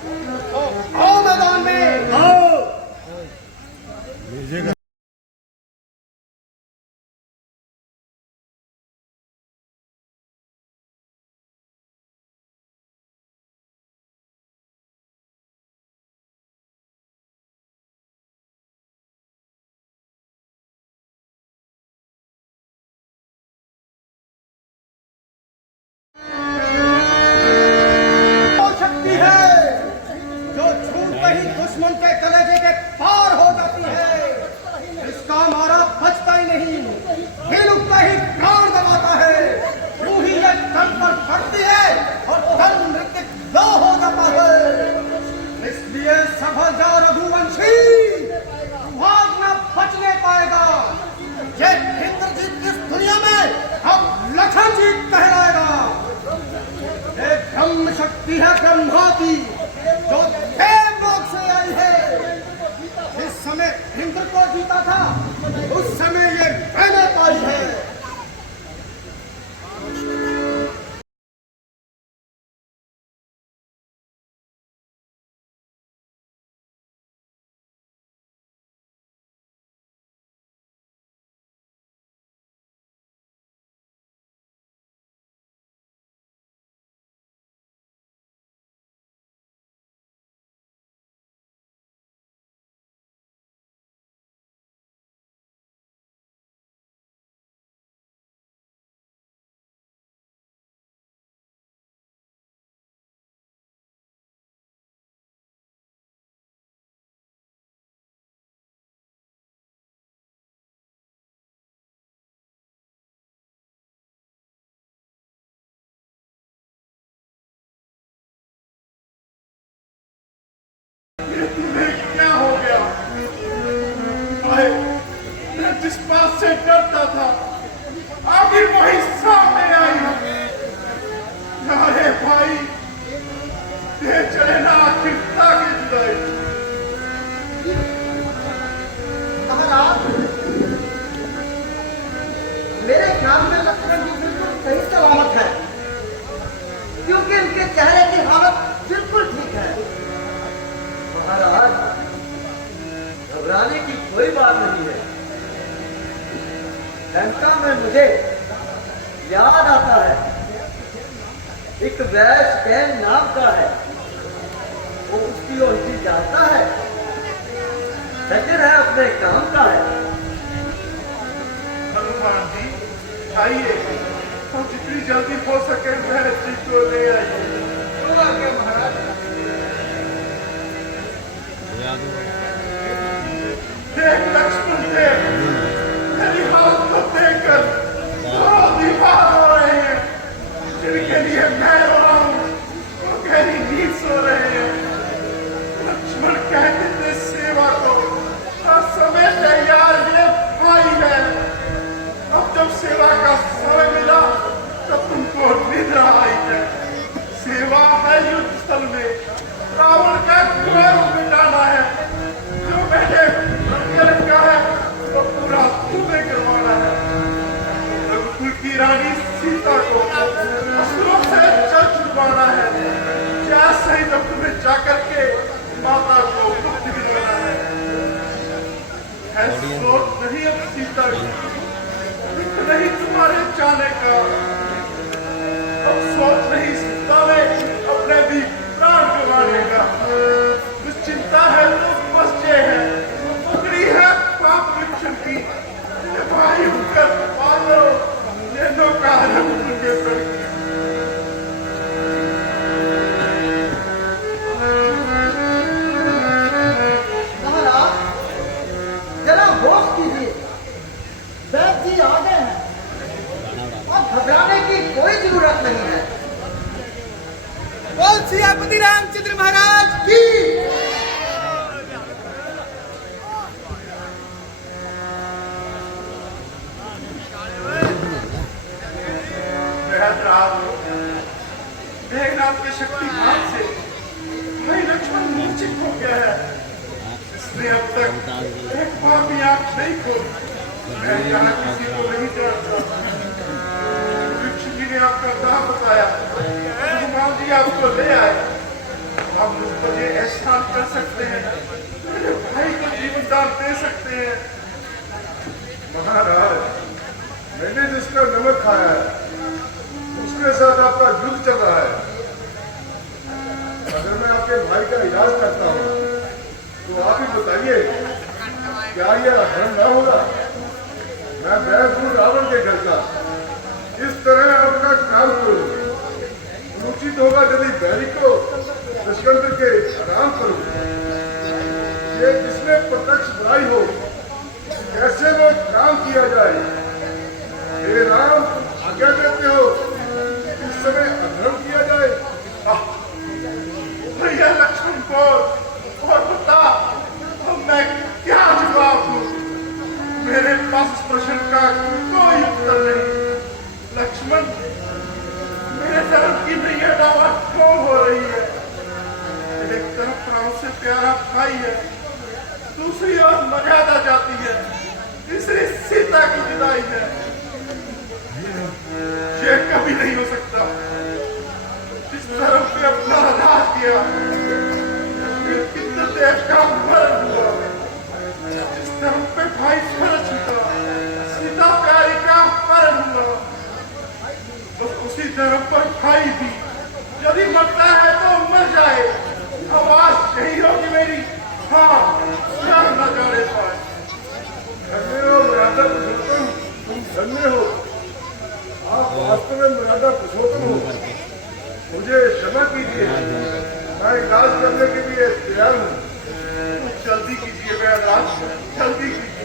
तो आओ मैदान में, आओ। वो शक्ति है जो छूटते ही दुश्मन के कलेजे के पार हो जाती है। इसका मारा बचता ही नहीं, हिल उठता ही प्राण दबाता है। यूं ही ये तन पर पड़ती है और तन मृत्यु लो हो जाता है। इसलिए सफल जा रघुवंशी, भाग न बचने पाएगा। ये इंद्रजीत इस दुनिया में अब लखन जीत कहलाएगा। ये ब्रह्म शक्ति है ब्रह्मा की, जो देवलोक से आई है। जिस समय इंद्र को जीता था, उस समय ये मैंने पाई है। क्या हो गया? अरे, मैं जिस बात से डरता था, आखिर वही सामने आई। अरे भाई, ये चले ना आखिर ताकि जुदाई। महाराज, मेरे ख्याल में लक्ष्मण जी बिल्कुल सही सलामत है, क्योंकि उनके चेहरे की हालत बिल्कुल ठीक है। महाराज, घबराने की कोई बात नहीं है। लंका में मुझे याद आता है, एक वैश्य कैन नाम का है, वो उसकी उल्टी जाता है, सचिन है अपने काम का है। हनुमान जी, आइए, हम जितनी जल्दी हो सके भैंस जी को ले आइए। क्यों आ गया महाराज? देख लक्ष्मण देव, मेरी हालत को देखकर दोनों दीवार हो रहे हैं। जिनके लिए मैं रो रहा हूँ, वो गहरी नींद सो रहे हैं। लक्ष्मण कहते थे सेवा को, हर समय तैयार ये भाई है। अब जब सेवा का समय मिला, तब तुमको निद्रा आई है। सेवा है युद्ध स्थल में, रावण का क्रोध मिटाना है। जो मैंने रखा है, वो पूरा तुम्हें करवाना है। रघुकुल की रानी सीता को असुरों से जल छुड़वाना है। क्या सही जब तुम्हें जाकर के माता को मुक्ति दिलाना है। सोच नहीं अब सीता की, नहीं तुम्हारे जाने का। अब सोच नहीं सीता में अपने भी प्राण गंवाने का। चिंता है तो बच्चे हैं, पकड़ी है पाप वृक्षण की। ये भाई होकर पालो, ये नौकार उनके पर। महाराज, जरा होश कीजिए, वैद्य जी आ गए हैं और घबराने की कोई जरूरत नहीं है। बोल सियापति रामचंद्र महाराज की। मेघनाथ के शक्तिपात से भाई लक्ष्मण मूर्छित हो गया है। इसने अब तक एक बार भी आंख नहीं खोली। मैं यहाँ किसी को नहीं जानता। वृक्ष जी ने आपका नाम बताया, हनुमान जी आपको ले आए। आप मुझ पर सकते हैं, मेरे भाई को जीवन दान दे सकते हैं। महाराज, मैंने जिसका नमक खाया है उसके साथ आपका युद्ध चल रहा है। अगर मैं आपके भाई का इलाज करता हूँ तो आप ही बताइए, क्या यह अधर्म ना होगा? मैं बैठ हूँ रावण के घर का, इस तरह अपना काम करूँ। उचित होगा यदि बैरी को दुष्कंठ के आराम करूँ। ये जिसमें प्रत्यक्ष बुराई हो, कैसे वो काम किया जाए? हे राम, आज्ञा देते हो इस समय अधर्म किया जाए? भैया लक्ष्मण को और बता, अब मैं क्या जवाब दूं? मेरे पास इस प्रश्न का कोई उत्तर नहीं। लक्ष्मण, मेरे धर्म की मर्यादा क्यों हो रही है? एक तरफ प्राण से प्यारा भाई है, दूसरी ओर मर्यादा जाती है, तीसरी सीता की विदाई है। ये कभी नहीं हो सकता। जिस धर्म पे अपना राज किया, कितने देश का मरण हुआ। जिस धर्म पे भाई स्मरण छूटा, सीता प्यारी का मरण हुआ, तो उसी धर्म पर भाई भी यदि मरता है तो मर जाए। आवाज यही होगी मेरी, हाँ, क्या न जाने पाए। धन्य हो मर्यादा पुरुषोत्तम, तुम धन्य हो। आप वास्तव में मर्यादा पुरुषोत्तम हो। मुझे क्षमा कीजिए, मैं इलाज करने के लिए तैयार हूँ। जल्दी कीजिए वैद्यनाथ, जल्दी कीजिए।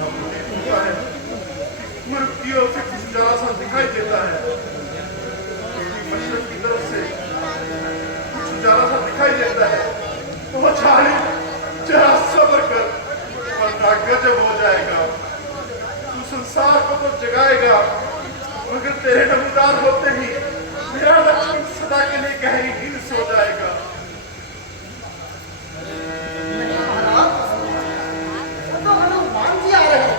जब प्रतीत होता है पूर्व की ओर से कुछ जरा सा दिखाई देता है, मशरक की तरफ से कुछ जरा सा दिखाई देता है, तो चाहे जरा सब्र कर, वरना गजब हो जाएगा। तू संसार को तो जगाएगा, मगर तेरे नमूदार होते ही मेरा लक्ष्मण सदा के लिए गहरी नींद सो जाएगा। तो हनुमान जी आ रहे हैं।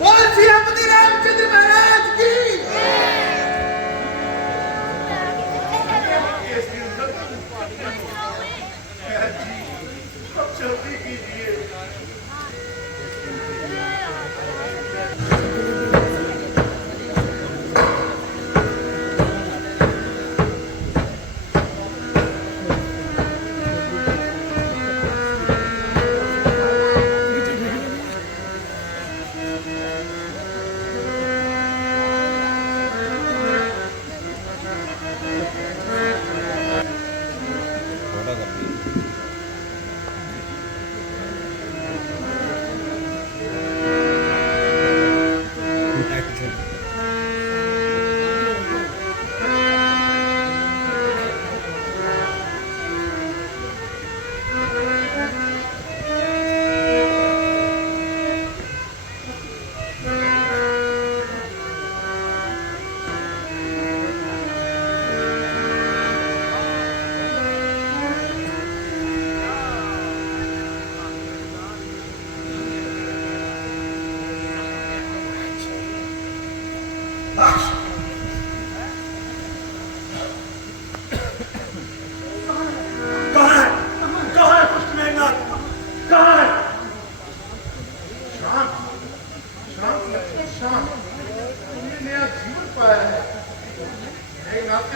बोल श्रीपति रामचंद्र महाराज की। अब जल्दी कीजिए।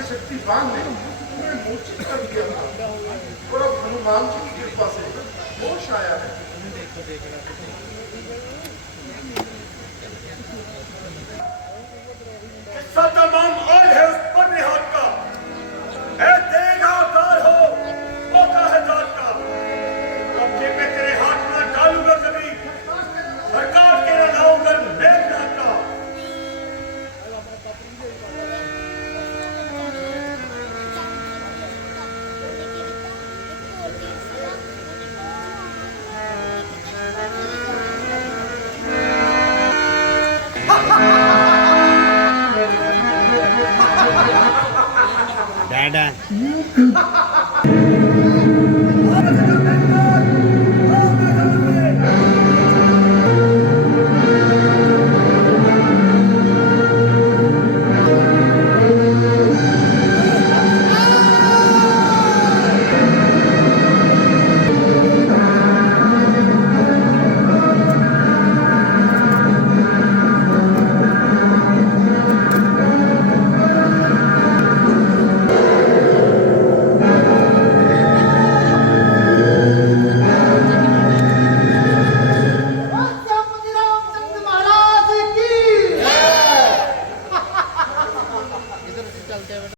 शक्तिवान ने तुम्हें मूर्छित कर दिया था और अब हनुमान जी की कृपा से होश आया है। तमाम आय है उस पर निहार का, तेरा आकार हो मौका है जात का, कब्जे में तेरे हाथ में डालूंगा कभी सरकार के न लाऊंगा मेघनाथ का। Dadah.